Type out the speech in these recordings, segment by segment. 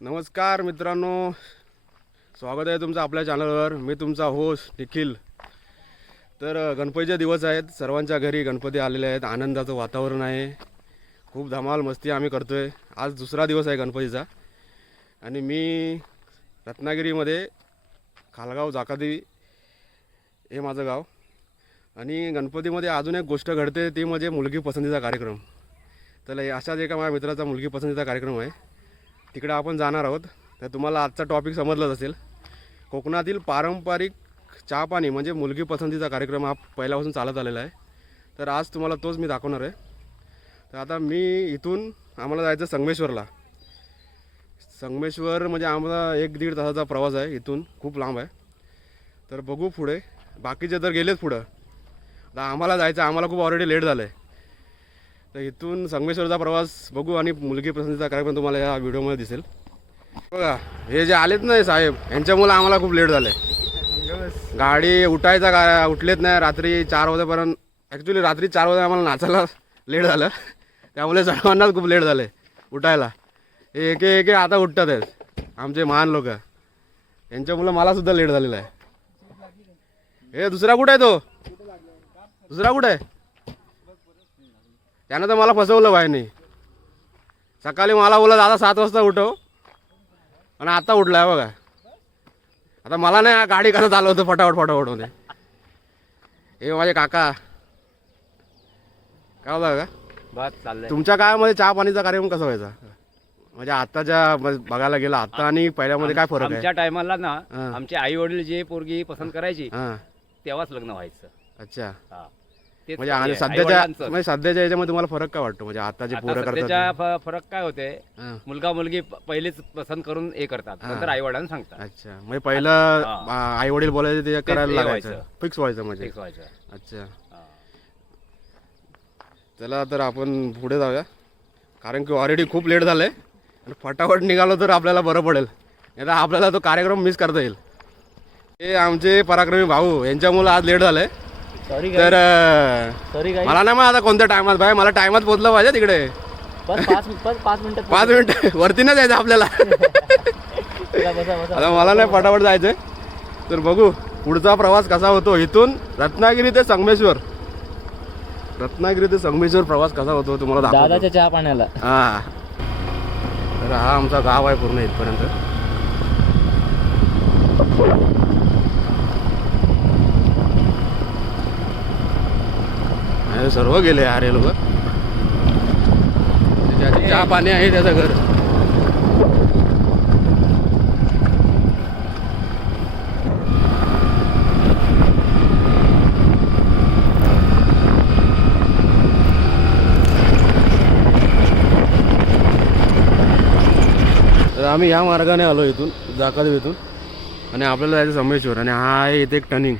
नमस्कार मित्रांनो. स्वागत आहे तुमचं आपल्या चॅनलवर. मी तुमचा होस्ट निखिल. तर गणपतीचे दिवस आहेत. सर्वांच्या घरी गणपती आलेले आहेत. आनंदाचं वातावरण आहे. खूप धमाल मस्ती आम्ही करतो आहे आज दुसरा दिवस आहे गणपतीचा. आणि मी रत्नागिरीमध्ये खालगाव जाकादेवी हे माझं गाव. आणि गणपतीमध्ये अजून एक गोष्ट घडते. ती म्हणजे मुलगी पसंतीचा कार्यक्रम. तर अशाच एका माझ्या मित्राचा मुलगी पसंतीचा कार्यक्रम आहे. तिकडे आपण जाणार आहोत. तर तुम्हाला आजचा टॉपिक समजलाच असेल. कोकणातील पारंपरिक चहा पाणी म्हणजे मुलगी पसंतीचा कार्यक्रम हा पहिल्यापासून चालत आलेला आहे. तर आज तुम्हाला तोच मी दाखवणार आहे. तर आता मी इथून आम्हाला जायचं संगमेश्वरला. संगमेश्वर म्हणजे आम्हाला एक दीड तासाचा प्रवास आहे इथून खूप लांब आहे. तर बघू पुढे. बाकीचे तर गेलेच पुढं. आता आम्हाला जायचं आम्हाला खूप ऑलरेडी लेट झालं आहे तर इथून संगमेश्वरचा प्रवास बघू आणि मुलगी पसंतीचा कार्यक्रम तुम्हाला या व्हिडिओमध्ये दिसेल. बघा हे जे आलेत नाही साहेब यांच्यामुळे आम्हाला खूप लेट झालं गाडी उठायचा का उठलेत नाही रात्री चार वाजेपर्यंत ॲक्च्युली रात्री चार वाजे आम्हाला नाचायला लेट झालं. त्यामुळे सर्वांनाच खूप लेट झालं उठायला. हे एके एके आता उठतात आहेत आमचे महान लोक. यांच्यामुळं मलासुद्धा लेट झालेला आहे. हे दुसरा कुठं आहे तो? दुसरा कुठं आहे? त्यानं तर मला फसवलं बायने सकाळी मला बोला दादा सात वाजता उठव. आणि आता उठलाय बघा. आता मला नाही गाडी कसं चालवतो फटाफट फटाफटमध्ये हे माझे काका. काय होता का बस चाललंय. तुमच्या काळामध्ये चहा पाणीचा कार्यक्रम कसा व्हायचा? म्हणजे आताच्या बघायला गेला आता आणि पहिल्यामध्ये काय फरक आहे? आमच्या टायमाला ना हा. आमचे आई वडील जे पोरगी पसंत करायची हां. तेव्हाच लग्न व्हायचं. अच्छा. हा. तेच म्हणजे आणि आहे, सध्याच्या आईवडिलांचं. म्हणजे सध्याच्या याच्यामध्ये तुम्हाला फरक काय वाटतो? म्हणजे आता जे आता पोरं सध्याच्या करतात फ- फरक काय होते? हां. मुलगा मुलगी प- पहिलेच पसंत करून हे करतात. हा. नंतर आई वडिलांना सांगतात. अच्छा. म्हणजे पहिलं. आई वडील बोलायचे ते करायला लागायचं. व्हायचं. फिक्स व्हायचं म्हणजे. व्हायचं. अच्छा. हा. चला तर आपण पुढे जाऊया. कारण की ऑलरेडी खूप लेट झालं आहे आणि फटाफट निघालो तर आपल्याला बरं पडेल. नाही आपल्याला तो कार्यक्रम मिस करता येईल. हे आमचे पराक्रमी भाऊ यांच्यामुळं आज लेट झालं आहे सॉरी तर सॉरी काय मला नाही मग आता कोणत्या टायमात भाई मला टायमात पोहोचलं पाहिजे तिकडे. बस पाच बस पाच मिनिटं पाच मिनिट. वरती नाही जायचं आपल्याला. बसा बसा बसा. आता मला नाही फटाफट जायचंय. तर बघू पुढचा प्रवास कसा होतो? इथून रत्नागिरी ते संगमेश्वर. रत्नागिरी ते संगमेश्वर प्रवास कसा होतो तुम्हाला दाखवतो. दादाच्या चहा पाण्याला. हा. तर हा आमचा गाव आहे पूर्ण इथपर्यंत. हे सर्व गेले अरे लोक. ज्याचे चहा पाणी आहे त्याचं घर. तर आम्ही या मार्गाने आलो इथून जाकादेवीतून आणि आपल्याला जायचं संमेश्वर आणि हा आहे इथे एक टर्निंग.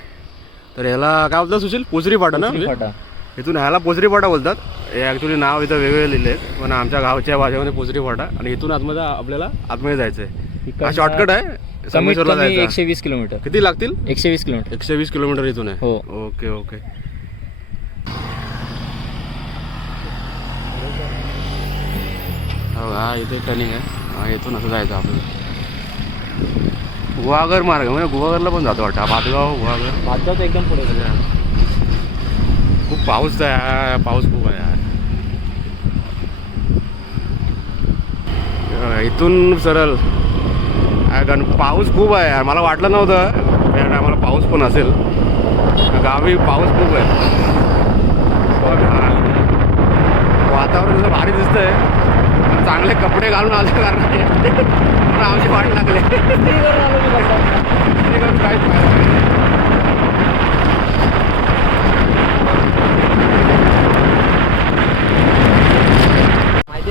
तर ह्याला काय बोलतात सुशील? पुसरी फाटा ना? फाटा. इथून ह्याला पोचरी फाटा बोलतात. हे ॲक्च्युली नाव इथं वेगळे लिहिले आहेत पण आमच्या गावच्या भाषेमध्ये पोचरी फाटा आणि इथून आतमध्ये आपल्याला आतमध्ये जायचं आहे हा शॉर्टकट आहे. संमेश्वरला जायचं. एकशे वीस किलोमीटर. किती लागतील? एकशे वीस किलोमीटर. एकशे वीस किलोमीटर इथून आहे. हो. Okay okay. हो हा इथे टर्निंग आहे. हा इथून असं जायचं आपल्याला. गुहागर मार्ग म्हणजे गुहागरला पण जातो वाटतं. भातगाव गुहागर. भाजगाव एकदम पुढे. खूप पाऊस आहे पाऊस खूप आहे यार इथून सरळ. गण पाऊस खूप आहे यार मला वाटलं नव्हतं या टायमाला पाऊस पण असेल. गावी पाऊस खूप आहे. वातावरण जसं भारी दिसतंय चांगले कपडे घालून आले कारण आमची वाट लागले. काहीच फायदा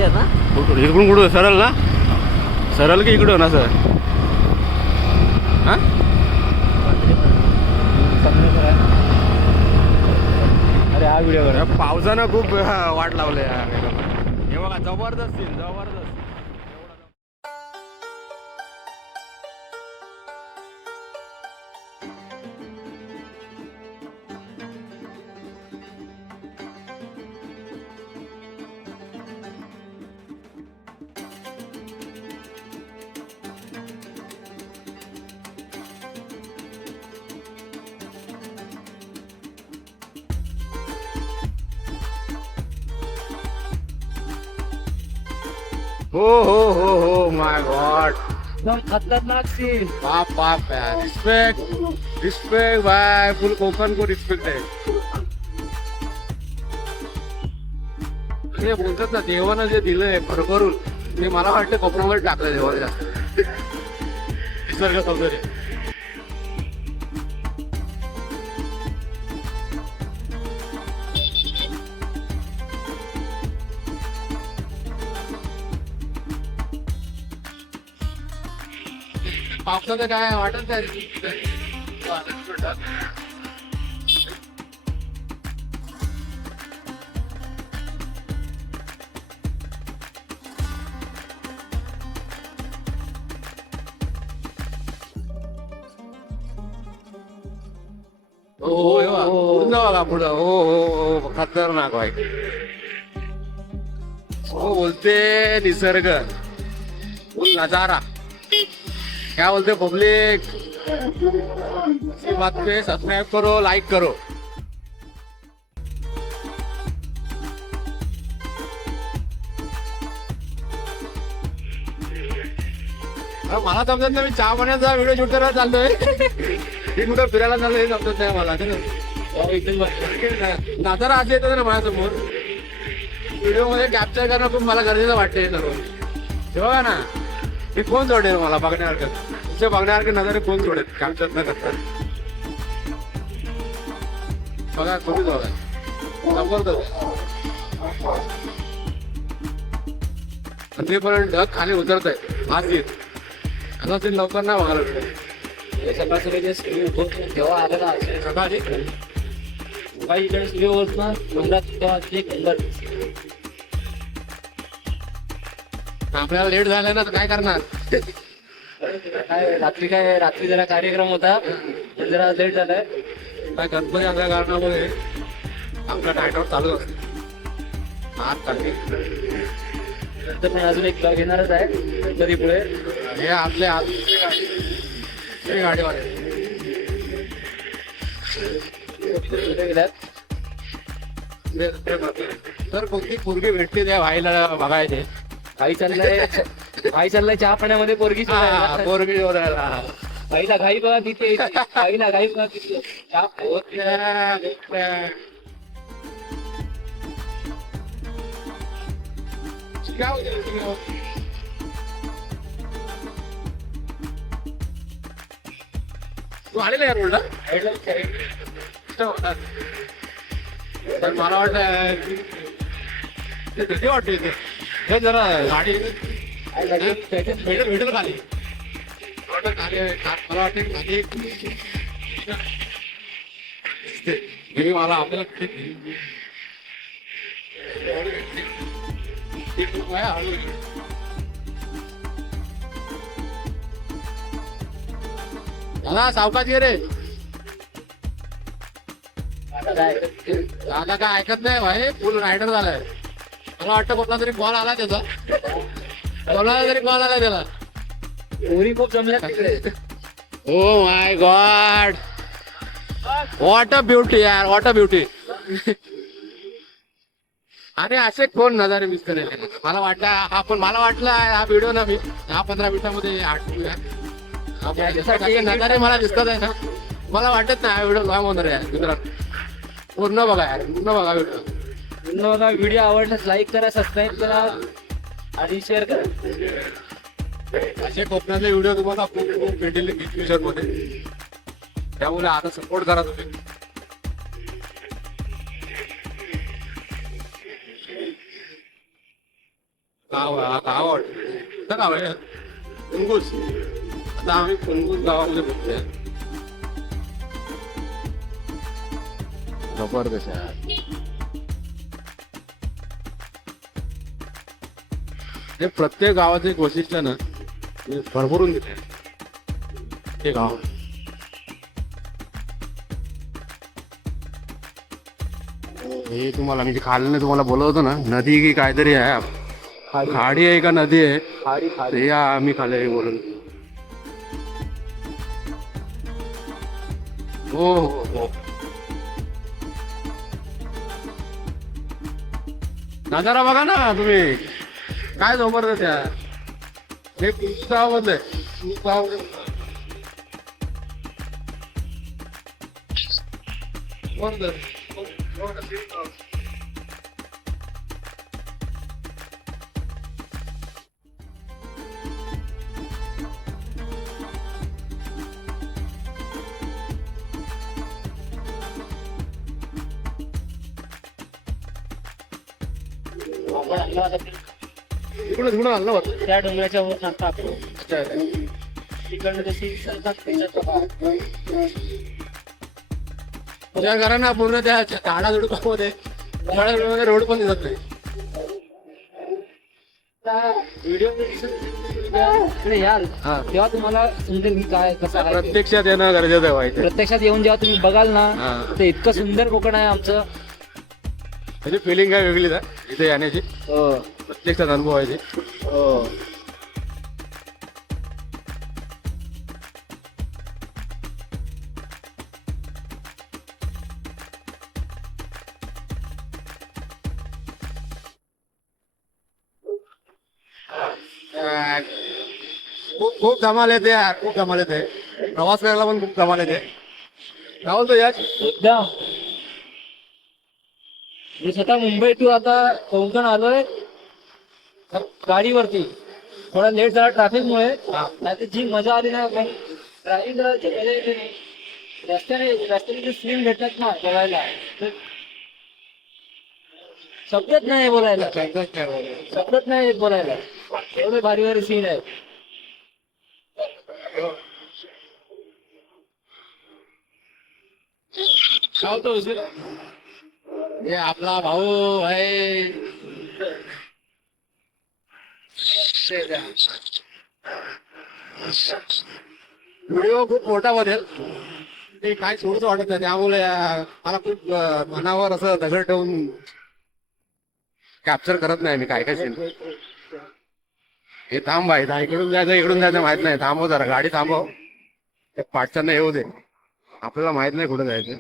नाही. माहिती आहे ना कुठून इकडून कुठून सरळ ना सरळ की इकडून असं हां अरे हा व्हिडिओ पावसानं खूप वाट लावले यार हे बघा जबरदस्त जबरदस्त एकदम खतरनाक सीन बाप बाप respect respect by full Konkan को रिस्पेक्ट आहे ते बोलतात ना देवानं जे दिलंय भरभरून ते मला वाटतं कोकणावर टाकलं देवाला जास्त. निसर्ग सौंदर्य. पावसाचं काय वाटत नाही हो हो, हो, हो. पुढं. हो हो हो, हो. खतरनाक वाईट हो बोलते निसर्ग. फुल नजारा क्या बोलते पब्लिक बात पे सब्सक्राइब करो लाइक करो. अरे मला समजत नाही मी चहा पाण्याचा व्हिडिओ शूट करायला चाललोय. मी कुठं फिरायला चाललोय हे समजत नाही मला नजारा असे येतात ना माझ्यासमोर. व्हिडिओमध्ये कॅप्चर करणं खूप मला गरजेचं वाटते हे सर्व. हे ना. हे कोण सोडेल मला? बघण्यासारखं. तुमच्या बघण्यासारखं नजरे कोण सोडेल कॅप्चर न करता बघा कोणी बघा. जबरदस्त. पण ढग खाली उतरत आहे आज येत आता ते लवकर नाही बघायला भेटत. तेव्हा आलेला असेल. सकाळी? काही इकडे सूर्य उगवतो ना तेव्हा आपल्याला लेट झालं ना तर काय करणार? काय रात्री काय रात्री जरा कार्यक्रम होता. जरा लेट झालाय. काय गणपती असल्या कारणामुळे आपला नाईट चालू असते आज चालली. नंतर पण अजून एक ब्लॉग येणारच आहे तरी पुढे हे आपले आज गाडीवाले. सर तर कोणती पोरगी भेटते त्या भाईला बघायचे. काही चाललंय काही चाललंय चहा पाण्यामध्ये पोरगी पोरगी ओरडायला. आईला घाई बघा तिथे आईला घाई बघा तिथे चहा शिकाव, शिकाव. तू आलेला या रोडला तर मला वाटतं भीती वाटते इथे. हे जरा गाडी भेटत भेटेल खाली वाटतं खाली मला वाटते खाली हे मला आपल्याला कुठे- हे खूप दादा सावकाश घे रे. दादा काय ऐकत नाही भाई. फुल रायडर झालाय. मला वाटतं कोणता तरी कॉल आला त्याचा. कोणाला तरी कॉल आला त्याला. पोरी खूप जमल्या ओ my god what a beauty यार वॉट अ ब्युटी आणि असे कोण नजारे मिस करेल मला वाटलं हा पण मला वाटलं हा व्हिडिओ ना मी दहा पंधरा मिनिटामध्ये आठवूया. नजारे मला दिसत आहे ना. मला वाटत नाही हा व्हिडिओ लॉंग होणार आहे मित्रांनो. पूर्ण बघा यार पूर्ण बघा व्हिडिओ पूर्ण व्हिडिओ आवडल्यास लाईक करा सबस्क्राईब करा आणि शेअर करा. असे कोकणातले व्हिडिओ तुम्हाला खूप खूप भेटेल फ्युचरमध्ये. त्यामुळे आता सपोर्ट करा तुम्ही. आवड गाव वाटतं गाव आता आम्ही फुनगुस गावामध्ये बोलतोय जबरदस्त. हे प्रत्येक गावाचं एक वैशिष्ट्य ना हे भरभरून दिले हे गाव. हे तुम्हाला मी खाल्लं तुम्हाला बोलवतो ना नदी की काहीतरी आहे. खाडी. आहे का नदी आहे? या आम्ही खाल्ले बोलून. हो हो हो. नजारा बघा ना तुम्ही. काय जबरदस्त त्या? हे गावामधलं आहे. गाव आपण धुणं आलं ना त्या डोंगराच्या वर तिकडनं सरतात त्याच्यात तुझ्या घरांना पूर्ण त्या काढा झुडपामध्ये मध्ये रोड पण दिसत नाही. व्हिडिओ इकडे याल हा. तेव्हा तुम्हाला समजेल की काय कसं आहे ते. प्रत्यक्षात येणं गरजेचं आहे माहिती प्रत्यक्षात येऊन जेव्हा तुम्ही बघाल ना हा. ते इतकं सुंदर कोकण आहे आमचं. त्याची फिलिंग काय वेगळीच आहे इथे येण्याची. हो. प्रत्यक्षात अनुभवायची हो खूप खूप धमाल येते यार खूप धमाल येते. प्रवास करायला पण खूप धमाल येते. राहुल तू याच मी स्वतः मुंबई टू आता कोकण आलोय. गाडीवरती. थोडा लेट झाला ट्रॅफिक मुळे नाही जी मजा आली ना ड्रायव्हिंग करायची मजा येते. रस्त्याने रस्त्याने जे सीन भेटतात ना बघायला शब्दच नाही बोलायला. शब्दच नाही बोलायला. एवढे भारी भारी सीन आहेत. काय होतं उशीर? हे आपला भाऊ आहे. व्हिडिओ खूप मोठा बनेल. ते काय सोडूच वाटत नाही. त्यामुळे मला खूप मनावर असं दगड ठेवून कॅप्चर करत नाही मी काय काय सीन हे थांब भाई इकडून जायचं इकडून जायचं माहीत नाही. थांबव जरा गाडी थांबव. ते पाठच्यांना येऊ दे. आपल्याला माहीत नाही कुठे जायचं.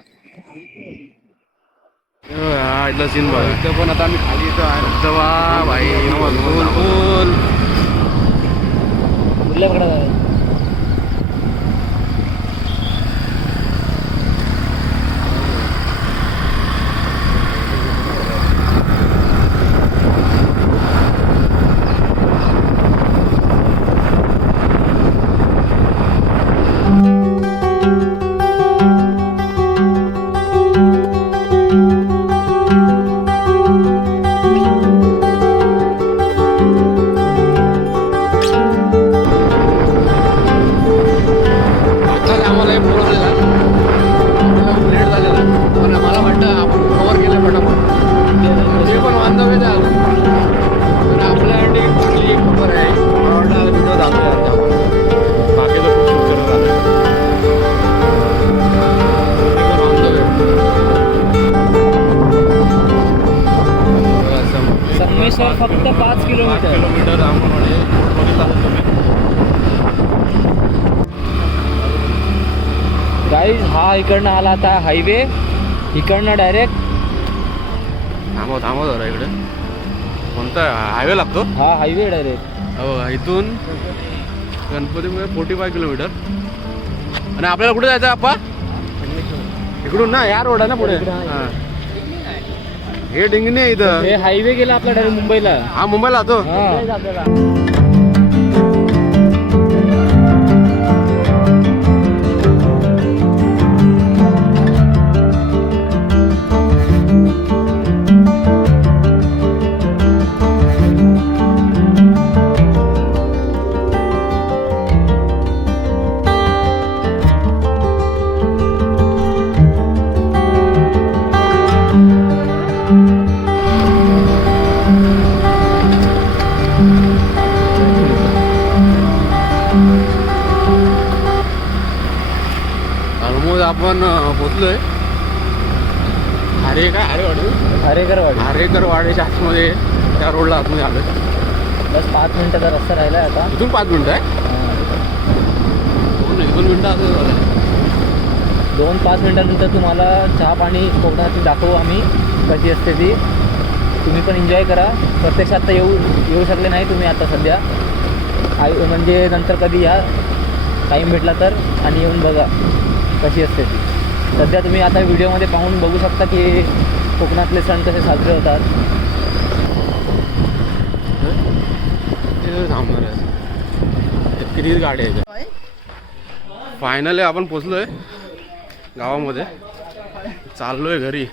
सीन बघ इथं पण आता आम्ही खाली इथं आहे. जवा भाई बोल बोल कुठल्या इकडनं आला आता हायवे इकडनं डायरेक्ट थांबव थांबव जरा इकडे. कोणता हायवे लागतो? हा हायवे डायरेक्ट हो इथून गणपतीमुळे फोर्टी फाय किलोमीटर आणि आपल्याला कुठे जायचं आप्पा? इकडून ना या रोड आहे ना पुढे? हा. हे डिंगणी आहे इथं. हे हायवे गेला आपला डायरेक्ट मुंबईला. हा मुंबईला जातो. हा. ऑलमोस्ट आपण पोचलोय अरे काय अरे वाडू हरेकर वाडी आरेकर वाड्याच्या आतमध्ये त्या रोडला आतमध्ये आलं बस पाच मिनिटाचा रस्ता राहिलाय आता. इथून पाच मिनिटं आहे? हो. ना, इथून मिनिटं असं झालं. दोन पाच मिनिटानंतर तुम्हाला चहा पाणी कोकणातली दाखवू आम्ही. कशी असते ती. तुम्ही पण एन्जॉय करा. प्रत्यक्षात आता येऊ येऊ शकले नाही तुम्ही आता सध्या. आई म्हणजे नंतर कधी या. टाईम भेटला तर. आणि येऊन बघा. कशी असते ती. सध्या तुम्ही आता व्हिडिओमध्ये पाहून बघू शकता की कोकणातले सण कसे साजरे होतात. थांबणार आहे. किती गाडी आहे फायनली आपण पोचलोय गावामध्ये. चाललोय घरी.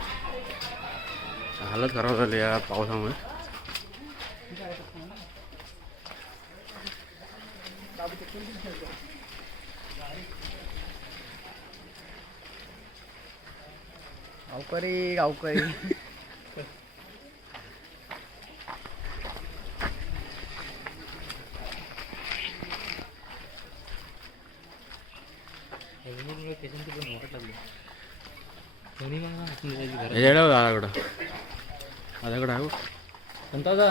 हालत खराब झाली या पावसामुळे. गावकरी गावकरी. हो दादाकडं. दादाकडं आहे हो. कोणता का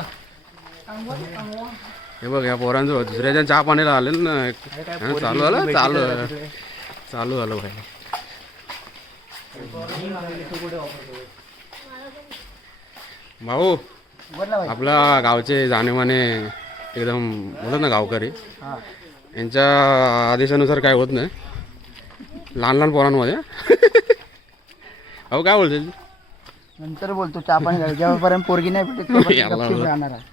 हे बघ या पोरांचं दुसऱ्याच्या चहा पाण्याला आलेलं ना हा, चालू झालं चालू चालू झालं भाई. भाऊ आपल्या गावचे जाणेमाने एकदम बोलत ना गावकरी. यांच्या आदेशानुसार काय होत नाही. लहान लहान पोरांमध्ये. अहो काय बोलतील नंतर बोलतो चहा पाणी झालं. जेव्हापर्यंत पोरगी नाही भेटत. राहणार आहे.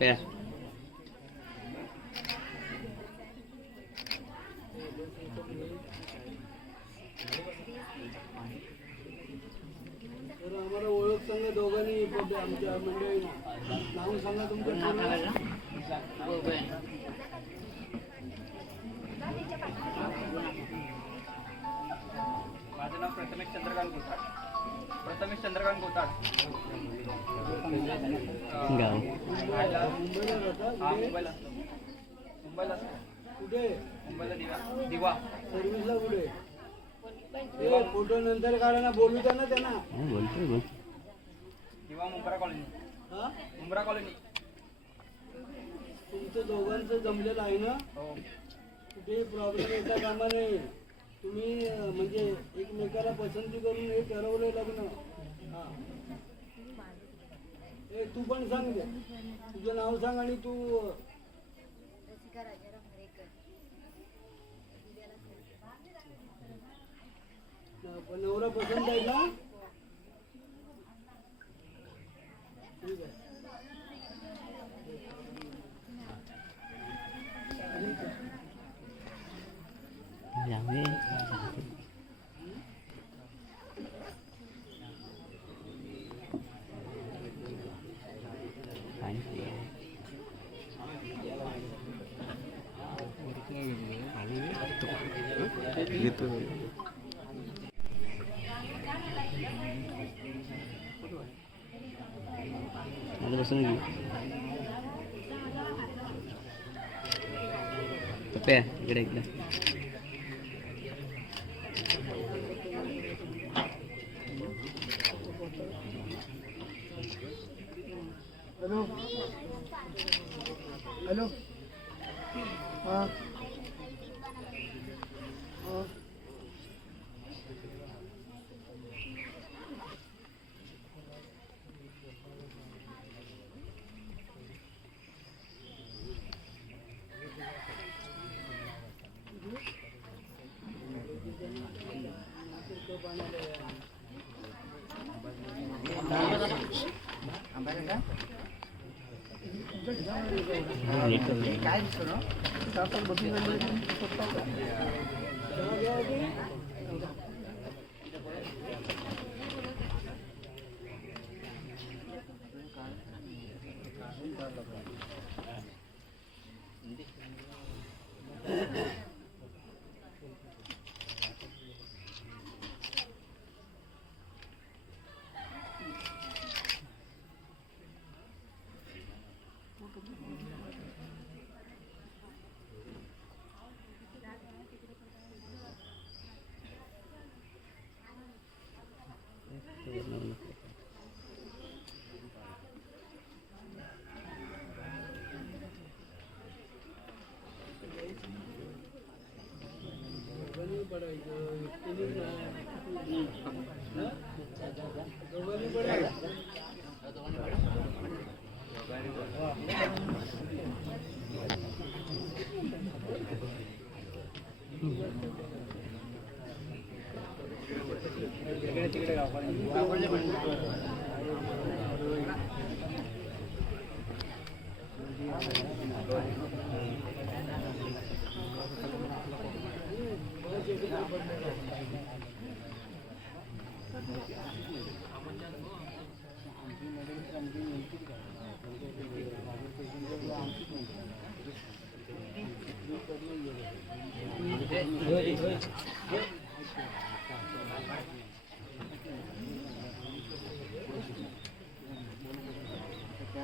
माझं मुंबईला मुंबईला कुठे? मुंबईला दिवा दिवा. सर्व्हिसला कुठे? ते फोटो नंतर काढा ना बोलू द्या ना त्यांना दिवा मुंब्रा कॉलनी. हा? मुंब्रा कॉलनी. तुमचं दोघांचं जमलेलं आहे ना? हो. कुठे प्रॉब्लेम येता कामा नाही तुम्ही अं, म्हणजे एकमेकाला पसंती करून हे ठरवलंय लग्न. हा. ए तू पण सांग दे तुझं नाव सांग आणि तू नवरा पसंत आहे ना इकडे इकडे. हॅलो. हॅलो हां काय दिसतं ना आपण बसून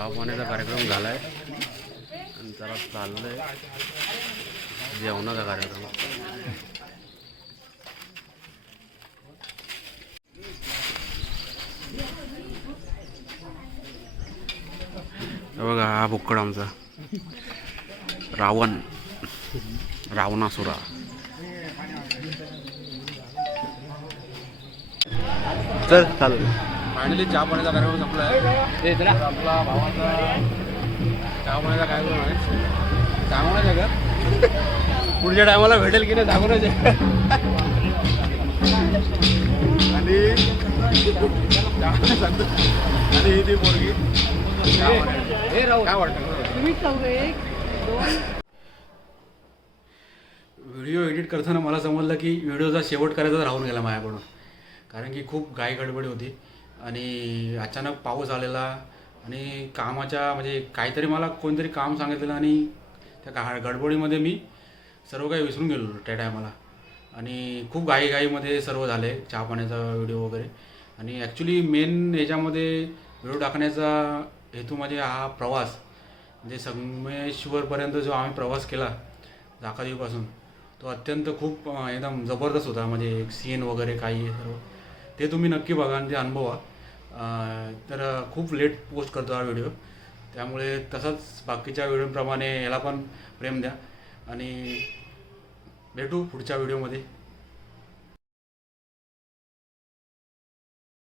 चहा पाण्याचा कार्यक्रम झाला आहे आणि त्याला चाललं आहे जेवणाचा कार्यक्रम. बघा हा बुक्कड आमचा. रावण. रावणासुरा. चल चालेल. फायनली चहा पाण्याचा कार्यक्रम संपला आहे तर आपला भावाचा चहा पाण्याचा कार्यक्रम आहे. सांगू नाही शकत पुढच्या टायमाला भेटेल की नाही सांगू नाही शकत आणि. आणि ही ती पाणी. काय वाटतं? व्हिडिओ एडिट करताना मला समजलं की व्हिडिओचा शेवट करायचा राहून गेला माझ्याकडून. कारण की खूप घाई गडबडी होती. आणि अचानक पाऊस आलेला आणि कामाच्या म्हणजे काहीतरी मला कोणतरी काम सांगितलेलं आणि त्या गा गडबडीमध्ये मी सर्व काही विसरून गेलो त्या टायमाला आणि खूप घाईघाईमध्ये सर्व झाले चहा पाण्याचा व्हिडिओ वगैरे. आणि ॲक्च्युली मेन याच्यामध्ये व्हिडिओ टाकण्याचा हेतू म्हणजे हा प्रवास. म्हणजे संगमेश्वरपर्यंत जो आम्ही प्रवास केला जाकाजीपासून तो अत्यंत खूप एकदम जबरदस्त होता. म्हणजे सीन वगैरे काही सर्व ते तुम्ही नक्की बघा आणि ते अनुभवा. तर खूप लेट पोस्ट करतो हा व्हिडिओ. त्यामुळे तसंच बाकीच्या व्हिडिओप्रमाणे याला पण प्रेम द्या. आणि भेटू पुढच्या व्हिडिओमध्ये.